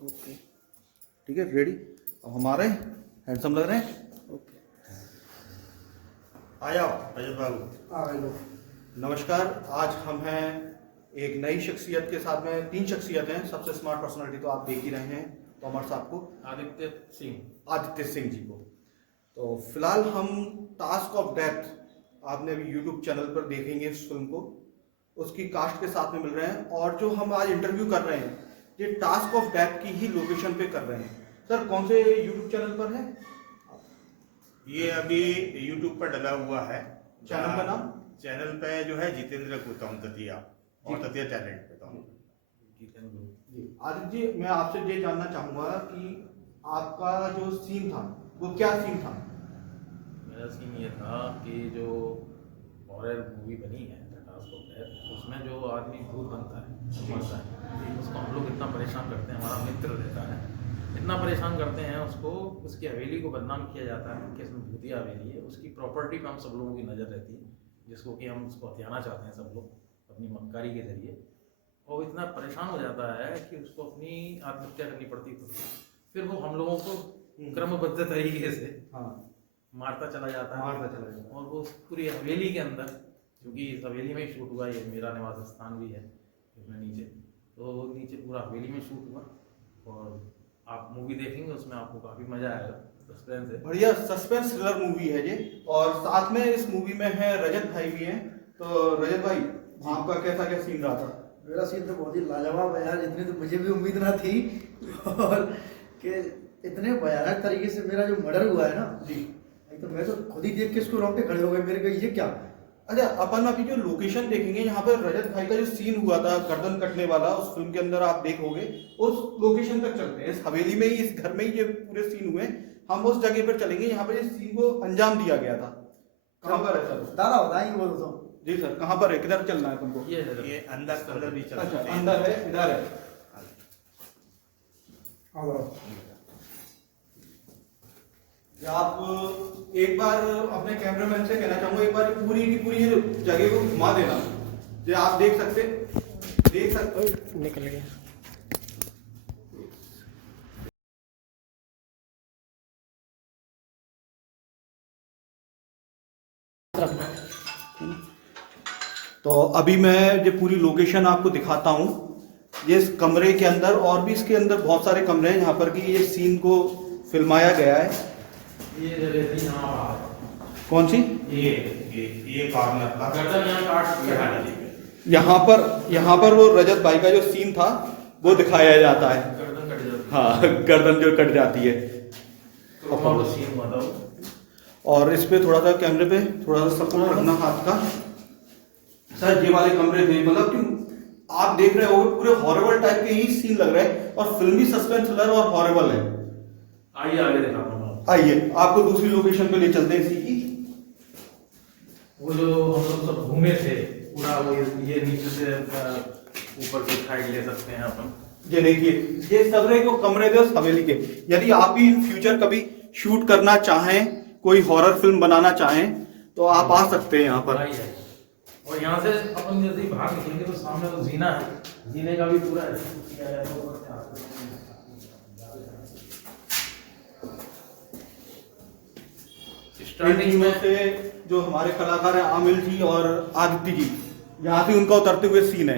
Okay. ठीक है, ready. अब हमारे हैंडसम लग रहे हैं। ओके। आ जाओ रजत बाबू। आ गए लो। नमस्कार। आज हम हैं एक नई शख्सियत के साथ में। 3 शख्सियत हैं। सबसे स्मार्ट पर्सनालिटी तो आप देख ही रहे हैं, तोमर साहब को, आदित्य सिंह जी को। तो फिलहाल हम टास्क ऑफ डेथ, आपने अभी यूट्यूब चैनल पर देखेंगे इस फिल्म को, उसकी कास्ट के साथ में मिल रहे हैं। और जो हम आज इंटरव्यू कर रहे हैं ये टास्क ऑफ डेथ की ही लोकेशन पे कर रहे हैं। सर कौन से यूट्यूब चैनल पर है? ये अभी YouTube पर डला हुआ है। चैनल का नाम? चैनल पे जो है जितेंद्र कुतम ततिया और ततिया टैलेंट पे तो जी आदित्य जी, मैं आपसे ये जानना चाहूँगा कि आपका जो सीन था वो क्या सीन था? मेरा सीन ये था कि जो हॉरर मूवी बनी है टास्क ऑफ डेथ, उसमें जो आदमी भूत बनता है, मरता है, उसको हम लोग इतना परेशान करते हैं, हमारा मित्र रहता है, इतना परेशान करते हैं उसको, उसकी हवेली को बदनाम किया जाता है कि इसमें भूतिया हवेली है, उसकी प्रॉपर्टी पर हम सब लोगों की नज़र रहती है, जिसको कि हम उसको हथियाना चाहते हैं सब लोग अपनी मक्कारी के जरिए, और इतना परेशान हो जाता है कि उसको अपनी आत्महत्या करनी पड़ती है। फिर वो हम लोगों को क्रमबद्ध तरीके से हाँ, मारता चला जाता है, मारता चला जाता है। और वो पूरी हवेली के अंदर, क्योंकि इस हवेली में ही शूट हुआ, ये मेरा निवास स्थान भी है इसमें नीचे, तो नीचे पूरा हवेली में शूट हुआ। और आप मूवी देखेंगे उसमें आपको काफ़ी मज़ा आएगा, सस्पेंस है, बढ़िया सस्पेंस थ्रिलर मूवी है ये। और साथ में इस मूवी में है रजत भाई भी हैं। तो रजत भाई, आपका कैसा क्या सीन रहा था? मेरा सीन तो बहुत ही लाजवाब है यार, इतनी तो मुझे भी उम्मीद ना थी। और कि इतने भयानक तरीके से मेरा जो मर्डर हुआ है ना जी, तो मैं तो खुद ही देख के इसको रोंगटे खड़े हो गए मेरे को, ये क्या। अच्छा, अपन अभी जो लोकेशन देखेंगे यहाँ पर रजत भाई का जो सीन हुआ था गर्दन कटने वाला, उस फिल्म के अंदर आप देखोगे, उस लोकेशन तक चलते हैं। इस हवेली में ही, इस घर में ही ये पूरे सीन हुए। हम उस जगह पर चलेंगे यहाँ पर इस सीन को अंजाम दिया गया था। कहाँ पर है सर? दादा बताएंगे वो तो। जी सर, कहाँ पर है, किधर चलना है तुमको? ये अंदर भी चल अच्छा, सकते हैं। अंदर है, इधर है। आप एक बार अपने कैमरामैन से कहना चाहूंगा, एक बार पूरी की पूरी ये जगह को घुमा देना, जो आप देख सकते निकल गया। तो अभी मैं ये पूरी लोकेशन आपको दिखाता हूँ। ये इस कमरे के अंदर, और भी इसके अंदर बहुत सारे कमरे हैं यहाँ पर कि ये सीन को फिल्माया गया है। ये जगह थी यहाँ बाहर, कौन सी? ये कॉर्नर का गर्दन यहाँ काट दिया, यहाँ पर वो रजत भाई का जो सीन था वो दिखाया जाता है। गर्दन कट जाती है। हाँ, गर्दन जो कट जाती है। तो वहाँ वो सीन हुआ था वो। और इस पे थोड़ा सा कैमरे पे थोड़ा सा सपोर्ट रखना हाथ का। सर ये वाले कमरे थे, मतलब कि आप देख रहे होगे पूरे हॉरर टाइप के ही सीन लग रहे हैं, और फिल्म भी सस्पेंस थ्रिलर और हॉरर है। आइए आगे दिखाता हूँ। आइए आपको दूसरी लोकेशन पे ले चलते हैं इसी की। वो जो हम लोग सब घूमे थे पूरा, वो ये नीचे से ऊपर की साइड ले सकते हैं अपन। ये देखिए, ये सबरे को कमरे थे उस हवेली के। यदि आप भी इन फ्यूचर कभी शूट करना चाहें, कोई हॉरर फिल्म बनाना चाहें, तो आप आ सकते हैं यहाँ पर। आइए। और यहाँ से अपन यदि बाहर निकलेंगे तो सामने वो जीना है, जीने का भी पूरा किया गया है। स्टार्टिंग में से जो हमारे कलाकार हैं आमिर जी और आदित्य जी, यहाँ से उनका उतरते हुए सीन है।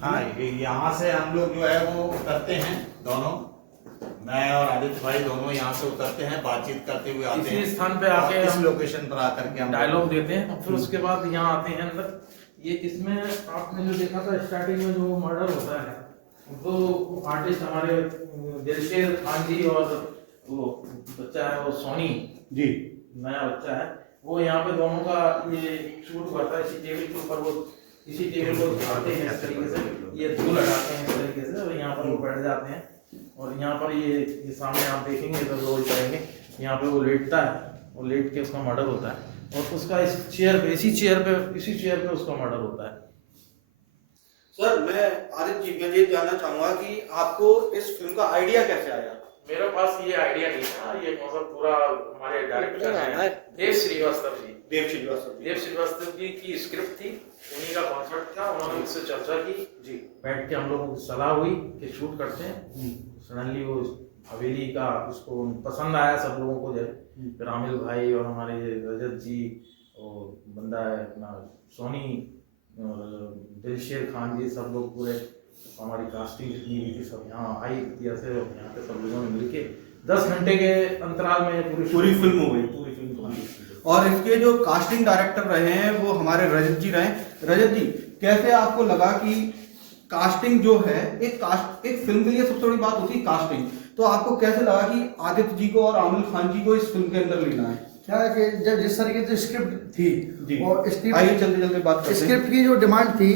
हाँ, यहाँ से हम लोग जो है वो उतरते हैं दोनों, मैं और आदित्य भाई दोनों यहाँ से उतरते हैं, बातचीत करते हुए आते हैं इसी स्थान पे आके और इस हम लोकेशन पर आकर के हम डायलॉग देते हैं, और फिर उसके बाद यहाँ आते हैं अंदर। ये इसमें आपने जो देखा था स्टार्टिंग में जो मर्डर होता है, तो आर्टिस्ट हमारे दिलशेर खान जी और वो बच्चा है वो सोनी जी, नया बच्चा है, वो यहाँ पे दोनों का ये शूट हुआ था। इसी टेबल के ऊपर वो इसी टेबल को उठाते हैं इस तरीके से, ये धूल हटाते हैं इस तरीके से, और यहाँ पर वो बैठ जाते हैं। और यहाँ पर ये सामने आप देखेंगे तो रोल करेंगे, यहाँ पे वो लेटता है, वो लेट के उसका मर्डर होता है, और उसका इस चेयर पे, इसी चेयर पे उसका मर्डर होता है। सर मैं आदित्य जी मैं ये जानना चाहूंगा कि आपको इस फिल्म का आइडिया कैसे आया? मेरे पास ये आइडिया नहीं था, ये कॉन्सेप्ट पूरा हमारे डायरेक्टर हैं देव श्रीवास्तव जी की स्क्रिप्ट थी, उन्हीं का कॉन्सेप्ट था, उन्होंने मुझसे चर्चा की जी, बैठ के हम लोगों की सलाह हुई कि शूट करते हैं। सडनली वो हवेली का उसको पसंद आया सब लोगों को, जब फिर आमिर भाई और हमारे रजत जी और बंदा है अपना सोनी और दिलशेर खान जी, सब लोग पूरे हमारी कास्टिंग जितनी भी थी सब यहाँ आई इंडिया से, यहाँ पे सब लोगों ने मिलके 10 घंटे के अंतराल में पूरी फिल्म हो गई, पूरी फिल्म तो। और इसके जो कास्टिंग डायरेक्टर रहे हैं वो हमारे रजत जी रहे। रजत जी, कैसे आपको लगा कि कास्टिंग जो है, एक फिल्म के लिए सबसे बड़ी बात होती है कास्टिंग, तो आपको कैसे लगा कि आदित्य जी को और आमिर खान जी को इस फिल्म के अंदर लेना है? क्या है कि जब जिस तरीके से स्क्रिप्ट थी जी, और आइए जल्दी जल्दी बात करते हैं। स्क्रिप्ट की जो डिमांड थी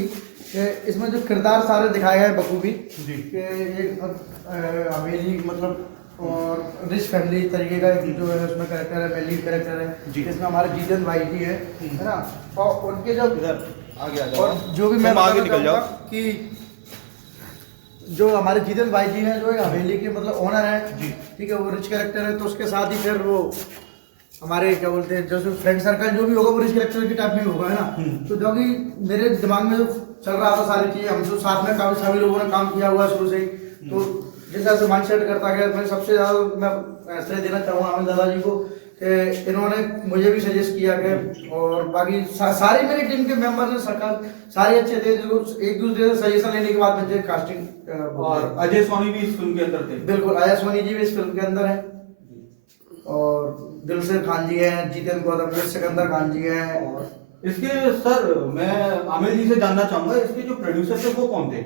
कि इसमें जो किरदार सारे दिखाए गए बखूबी जी कि एक हवेली मतलब और रिच फैमिली तरीके का एक जो है उसमें कैरेक्टर है, लीड कैरेक्टर है जी। इसमें हमारे जितेंद्र भाई जी है ना, और उनके जो इधर आगे आ जाओ, और जो भी मैं आगे निकल जाओ कि जो हमारे जितेंद्र भाई जी हैं जो एक हवेली के मतलब ओनर है जी, ठीक है, वो रिच कैरेक्टर है, तो उसके साथ ही फिर वो हमारे क्या बोलते हैं जो फ्रेंड सर्कल जो भी होगा वो रिच कैरेक्टर के टाइप में होगा, है ना। तो जो कि मेरे दिमाग में जो चल रहा था सारी चीजें, हम जो साथ में काफी सभी लोगों ने काम किया हुआ है शुरू से ही, तो जिस तरह से माइंड सेट करता गया, मैं सबसे ज्यादा मैं श्रेय देना चाहूँगा आमिर दादाजी को कि इन्होंने मुझे भी सजेस्ट किया कि, और बाकी सारी मेरी टीम के मेंबर ने सारे अच्छे थे, जो एक दूसरे से सजेशन लेने के बाद मुझे कास्टिंग। और अजय सोनी भी इस फिल्म के अंदर थे। बिल्कुल, अजय सोनी जी भी इस फिल्म के अंदर है, और दिलशेर खान जी हैं, जितेंद्र गौतम, सिकंदर खान जी हैं। और इसके सर मैं आमिर जी से जानना चाहूंगा, इसके जो प्रोड्यूसर थे वो कौन थे?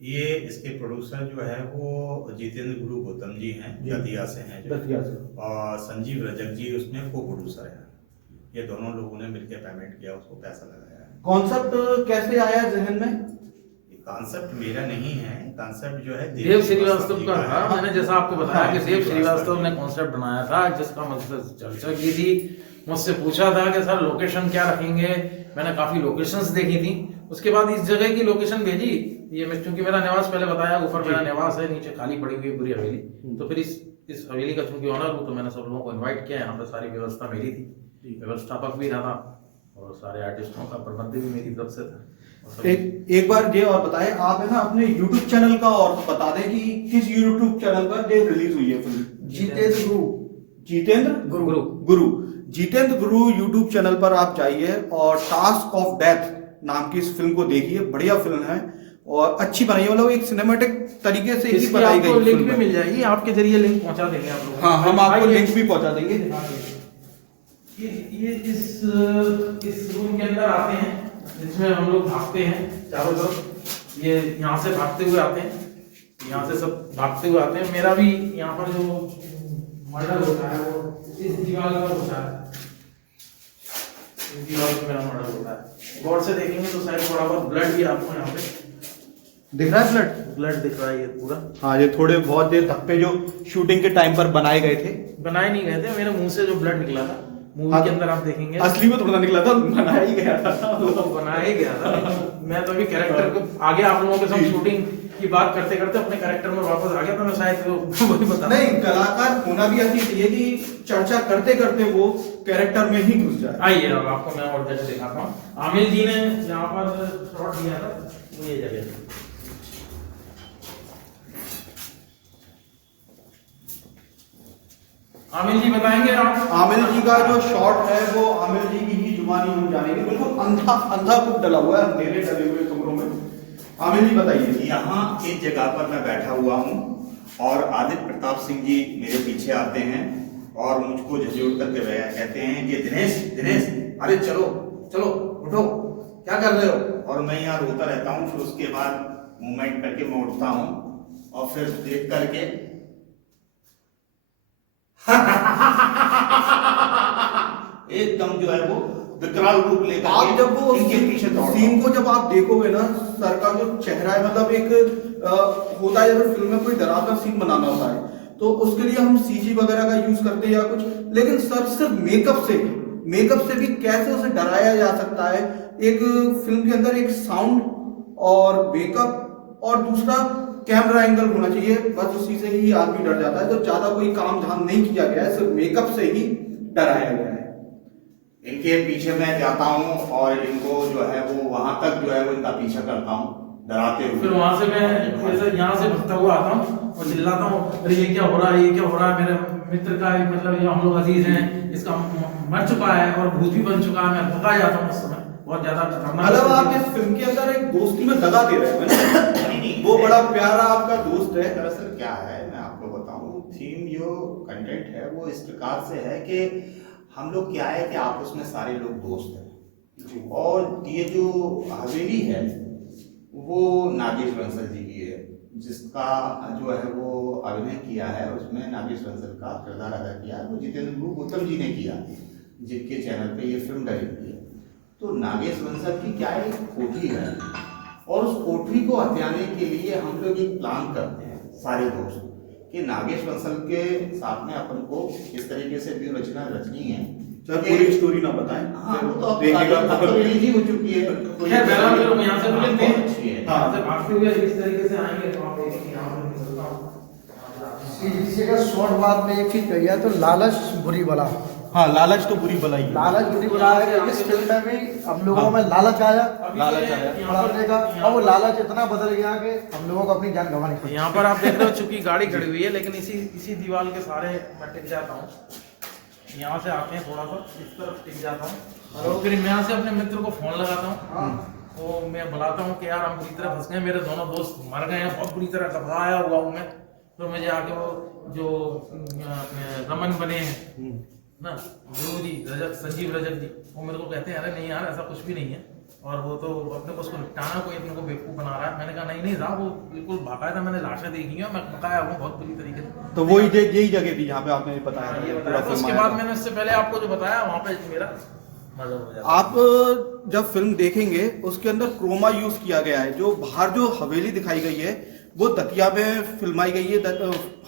ये इसके प्रोड्यूसर जो है वो जितेंद्र गुरु गौतम जी हैं, दतिया से हैं जो, दतिया से, और संजीव रजक जी उसमें को प्रोड्यूसर हैं। ये दोनों लोगों ने मिलकर पेमेंट किया, उसको पैसा लगाया है। कॉन्सेप्ट कैसे आया जहन में? कॉन्सेप्ट मेरा नहीं है, कॉन्सेप्ट जो है देव श्रीवास्तव का था। मैंने जैसा आपको बताया कि देव श्रीवास्तव ने कॉन्सेप्ट बनाया था, जिसका मुझसे चर्चा की थी, मुझसे पूछा था कि सर लोकेशन क्या रखेंगे। मैंने काफी लोकेशंस देखी थी, उसके बाद इस जगह की लोकेशन भेजी। ये मैं चूंकि मेरा निवास पहले बताया, ऊपर मेरा निवास है, नीचे खाली पड़ी हुई पूरी हवेली, तो फिर इस हवेली का चूंकि ऑनर हूँ तो मैंने सब लोगों को इनवाइट किया। यहाँ पे सारी व्यवस्था मेरी थी, व्यवस्थापक भी रहा और सारे आर्टिस्टों का प्रबंध भी मेरी तरफ से था। एक बार ये और बताएं आप, है ना, अपने YouTube चैनल का और बता दें कि किस YouTube चैनल पर ये रिलीज हुई है फिल्म। जितेंद्र गुरु YouTube चैनल पर आप जाइए और टास्क ऑफ डेथ नाम की इस फिल्म को देखिए। बढ़िया फिल्म है और अच्छी बनाई है, मतलब एक सिनेमैटिक तरीके से ही बनाई गई। लिंक भी मिल जाएगी आपके जरिए, लिंक पहुंचा देंगे आप लोग। हाँ, हम आपको लिंक भी पहुंचा देंगे। ये इस रूम के अंदर आते हैं, जिसमें हम लोग भागते हैं चारों तरफ। ये यहाँ से भागते हुए आते हैं, यहाँ से सब भागते हुए आते हैं। मेरा भी यहाँ पर जो मर्डर होता है वो इस दीवार पर होता है, इस दीवार पर मेरा मर्डर होता है। गौर से देखेंगे तो शायद थोड़ा बहुत ब्लड भी आपको यहाँ पे दिख रहा है, ब्लड दिख रहा है ये पूरा। हाँ, ये थोड़े बहुत देर धब्बे जो शूटिंग के टाइम पर बनाए गए थे। बनाए नहीं गए थे, मेरे मुंह से जो ब्लड निकला था मूवी के अंदर आप देखेंगे, असली में थोड़ा निकला था, बनाया ही गया था। बनाया ही गया था। मैं तो अभी कैरेक्टर को आगे आप लोगों के साथ शूटिंग की बात करते करते अपने कैरेक्टर में वापस आ गया, तो मैं शायद वही बता नहीं, कलाकार होना भी ऐसी चाहिए कि चर्चा करते करते वो कैरेक्टर में ही घुस जाए। आइए अब आपको मैं और जगह दिखाता हूँ। आमिर जी ने यहाँ पर शॉट दिया था, ये जगह आमिर जी बताएंगे आप। आमिर जी का जो शॉट है वो आमिर जी की ही जुबानी हम जानेंगे। बिल्कुल अंधा कुछ डला हुआ है अंधेरे डले हुए कमरों में। आमिर जी बताइए। यहाँ इस जगह पर मैं बैठा हुआ हूँ और आदित्य प्रताप सिंह जी मेरे पीछे आते हैं और मुझको झंझोड़ करके कहते हैं कि दिनेश अरे चलो चलो उठो, क्या कर रहे हो। और मैं यहाँ रोता रहता हूँ। फिर उसके बाद मूवमेंट करके मैं उठता हूँ और फिर देख करके एकदम जो है वो विकराल रूप लेकर आप जब वो इनके पीछे सीन को जब आप देखोगे ना, सर का जो चेहरा है, मतलब एक होता है जब फिल्म में कोई डरावना सीन बनाना होता है तो उसके लिए हम सीजी वगैरह का यूज करते हैं या कुछ, लेकिन सर सिर्फ मेकअप से भी कैसे उसे डराया जा सकता है। एक फिल्म के अंदर एक साउंड और मेकअप और दूसरा कैमरा एंगल होना चाहिए, बस उसी से ही आदमी डर जाता है। तो ज्यादा कोई काम धाम नहीं किया गया है, सिर्फ मेकअप से ही डराया गया है। इनके पीछे मैं जाता हूँ और इनको जो है वो वहां तक जो है वो इनका पीछा करता हूँ डराते हुए। फिर वहां से मैं ऐसे यहाँ से भगता हुआ आता हूँ और चिल्लाता हूँ, अरे ये क्या हो रहा है, ये क्या हो रहा है, मेरे मित्र का मतलब ये हम लोग अजीज हैं, इसका मर चुका है और भूत भी बन चुका है। मैं भगा जाता हूँ उस समय, बहुत ज्यादा खतरनाक। मतलब आप इस फिल्म के अंदर एक दोस्ती में दगा दे रहे हैं ना? नहीं, वो बड़ा प्यारा आपका दोस्त है। दरअसल क्या है, मैं आपको बताऊं, थीम जो कंटेंट है वो इस प्रकार से है कि हम लोग क्या है कि आपस में सारे लोग दोस्त हैं, और ये जो हवेली है वो नागेश बंसल जी की है, जिसका जो है वो अभिनय किया है, उसमें नागेश बंसल का किरदार अदा किया है वो जितेंद्र गौतम जी ने किया, जिनके चैनल पे ये फिल्म डली हुई है। तो नागेश बंसल की क्या एक कोठी है, और उस कोठरी को हथियाने के लिए हम लोग एक प्लान करते हैं सारे दोस्त कि नागेश बंसल के साथ में अपन को इस तरीके से व्यू रचना रचनी है। सर पूरी स्टोरी ना बताएं। हाँ, वो तो देखिएगा, अब तो रिलीज ही हो चुकी है। खैर बहरहाल फिर हम यहाँ से निकलते हैं। अच्छी है। यहाँ से भागते हुए इस तरीके से आएंगे तो आप देखेंगे यहाँ पर निकलता हूँ। इसी का शॉर्ट बात में एक चीज कही है, तो लालच बुरी बला। हाँ, लालच तो बुरी बलाई है। लालच बुरी बला है कि इस फिल्म में भी हम लोगों में लालच आया, लालच आया पढ़ने का, और वो लालच इतना बदल गया कि हम लोगों को अपनी जान गंवानी पड़ी। यहाँ पर आप देख रहे हो चूंकि गाड़ी खड़ी हुई है, लेकिन इसी दीवार के सारे मैं टिक जाता हूँ। यहाँ से आते हैं थोड़ा सा इस तरफ टिक जाता हूँ और फिर मैं यहाँ से अपने मित्र को फोन लगाता हूँ। तो मैं बुलाता हूँ कि यार हम बुरी तरह फंस गए, मेरे दोनों दोस्त मर गए हैं, बहुत बुरी तरह घबराया हुआ हूँ मैं। तो मुझे आके वो जो रमन बने हैं ना, गुरु जी रजत, संजीव रजत जी, वो मेरे को कहते हैं अरे नहीं यार ऐसा कुछ भी नहीं है, और वो तो अपने को उसको निपटाना, कोई अपने को बेवकूफ बना रहा है। मैंने कहा नहीं साहब, वो बिल्कुल बाकायदा मैंने लाशें देखी हैं, मैं बकाया हूँ बहुत बुरी तरीके से। तो वही यही जगह थी जहाँ पे आपने बताया ये था। बताया था। उसके बाद मैंने इससे पहले आपको जो बताया वहाँ पे मेरा मजा हो जाता। आप जब फिल्म देखेंगे उसके अंदर क्रोमा यूज किया गया है। जो बाहर जो हवेली दिखाई गई है वो दतिया में फिल्माई गई है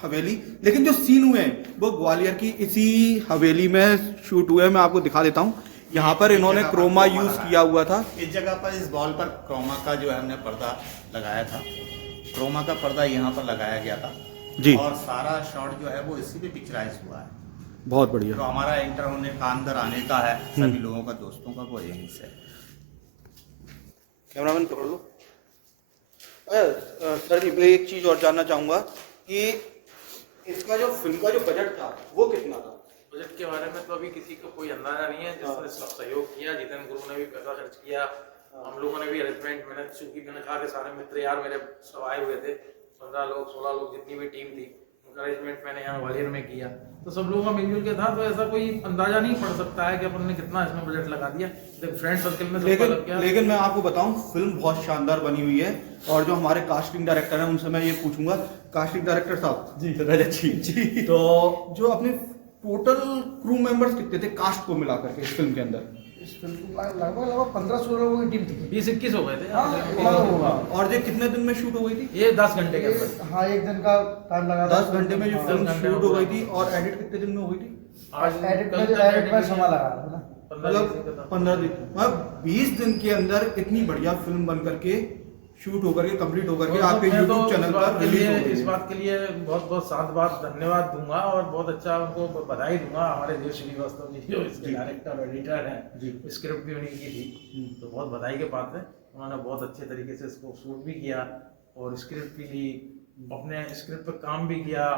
हवेली, लेकिन जो सीन हुए हैं वो ग्वालियर की इसी हवेली में शूट हुए हैं। मैं आपको दिखा देता हूँ, यहाँ पर इन्होंने क्रोमा यूज किया हुआ था। इस जगह पर इस बॉल पर क्रोमा का जो है हमने पर्दा लगाया था, क्रोमा का पर्दा यहाँ पर लगाया गया था जी। और सारा शॉट जो है वो इसी पे पिक्चराइज हुआ है। बहुत बढ़िया। जो हमारा एंटर होने का अंदर आने का है सभी लोगों का, दोस्तों का, वो यहीं से। कैमरामैन पकड़ लो। सर जी, मैं एक चीज और जानना चाहूंगा कि इसका जो फिल्म का जो बजट था वो कितना था? बजट के बारे में तो अभी किसी को कोई अंदाजा नहीं है। जिसने सब सहयोग किया, जितेंद्र गुरु ने भी पैसा खर्च किया, हम लोगों ने भी अरेंजमेंट, मैंने कहा कि सारे मित्र यार मेरे सब आए हुए थे, 15 लोग 16 लोग जितनी भी टीम थी, उनका अरेंजमेंट मैंने यहाँ ग्वालियर में किया। तो सब लोगों का मिलजुल के था, तो ऐसा कोई अंदाजा नहीं पड़ सकता है कि अपन ने कितना इसमें बजट लगा दिया। फ्रेंड सर्कल में लेकिन मैं आपको बताऊं, फिल्म बहुत शानदार बनी हुई है। और जो हमारे कास्टिंग डायरेक्टर हैं उनसे मैं ये पूछूंगा, कास्टिंग डायरेक्टर साहब जी, रजत जी, तो जो अपने टोटल क्रू मेंबर्स कितने थे कास्ट को मिलाकर के इस फिल्म के अंदर? इस फिल्म लगभग 15-16 लोगों की टीम थी। 20-21 हो गए थे। हाँ, इतना तो होगा। और ये कितने दिन में शूट हो गई थी? ये 10 घंटे के अंदर। हाँ, एक दिन का टाइम लगा। 10 घंटे में जो हाँ, फिल्म 10 घंटे शूट में हो गई थी। और एडिट कितने दिन में हो गई थी? एडिट में समय लगा था ना, मतलब 15 दिन, मतलब 20 दिन के अंदर इतनी बढ़िया फिल्म बन करके शूट होकर के कंप्लीट होकर के आपके मैं तो YouTube चैनल पर रिलीज हो गई इस है। बात के लिए बहुत बहुत साधुवाद धन्यवाद दूंगा और बहुत अच्छा उनको बधाई दूंगा। हमारे देव श्रीवास्तव जी जो इसके डायरेक्टर और एडिटर हैं, स्क्रिप्ट भी उन्हीं की थी, तो बहुत बधाई के पात्र हैं। उन्होंने बहुत अच्छे तरीके से इसको शूट भी किया और स्क्रिप्ट भी ली, अपने स्क्रिप्ट पर काम भी किया,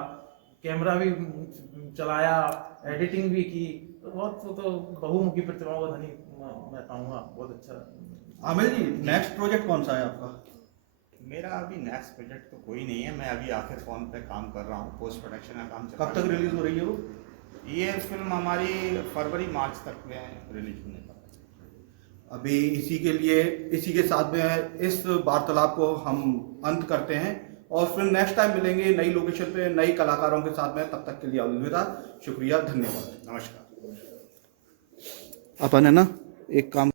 कैमरा भी चलाया, एडिटिंग भी की। तो बहुत तो बहुमुखी प्रतिभाओं का धनी मैं कहूँगा। बहुत अच्छा। आमिर जी, नेक्स्ट प्रोजेक्ट कौन सा है आपका? मेरा अभी नेक्स्ट प्रोजेक्ट तो कोई नहीं है। मैं अभी आखिर फोन पे काम कर रहा हूँ, पोस्ट प्रोडक्शन का काम चल रहा है। कब तक रिलीज हो रही है वो? ये फिल्म हमारी फरवरी-मार्च तक में रिलीज होने का है। अभी इसी के साथ में इस वार्तालाप को हम अंत करते हैं और फिर नेक्स्ट टाइम मिलेंगे नई लोकेशन पे नई कलाकारों के साथ में। तब तक के लिए अलविदा, शुक्रिया, धन्यवाद, नमस्कार। अपन है ना एक काम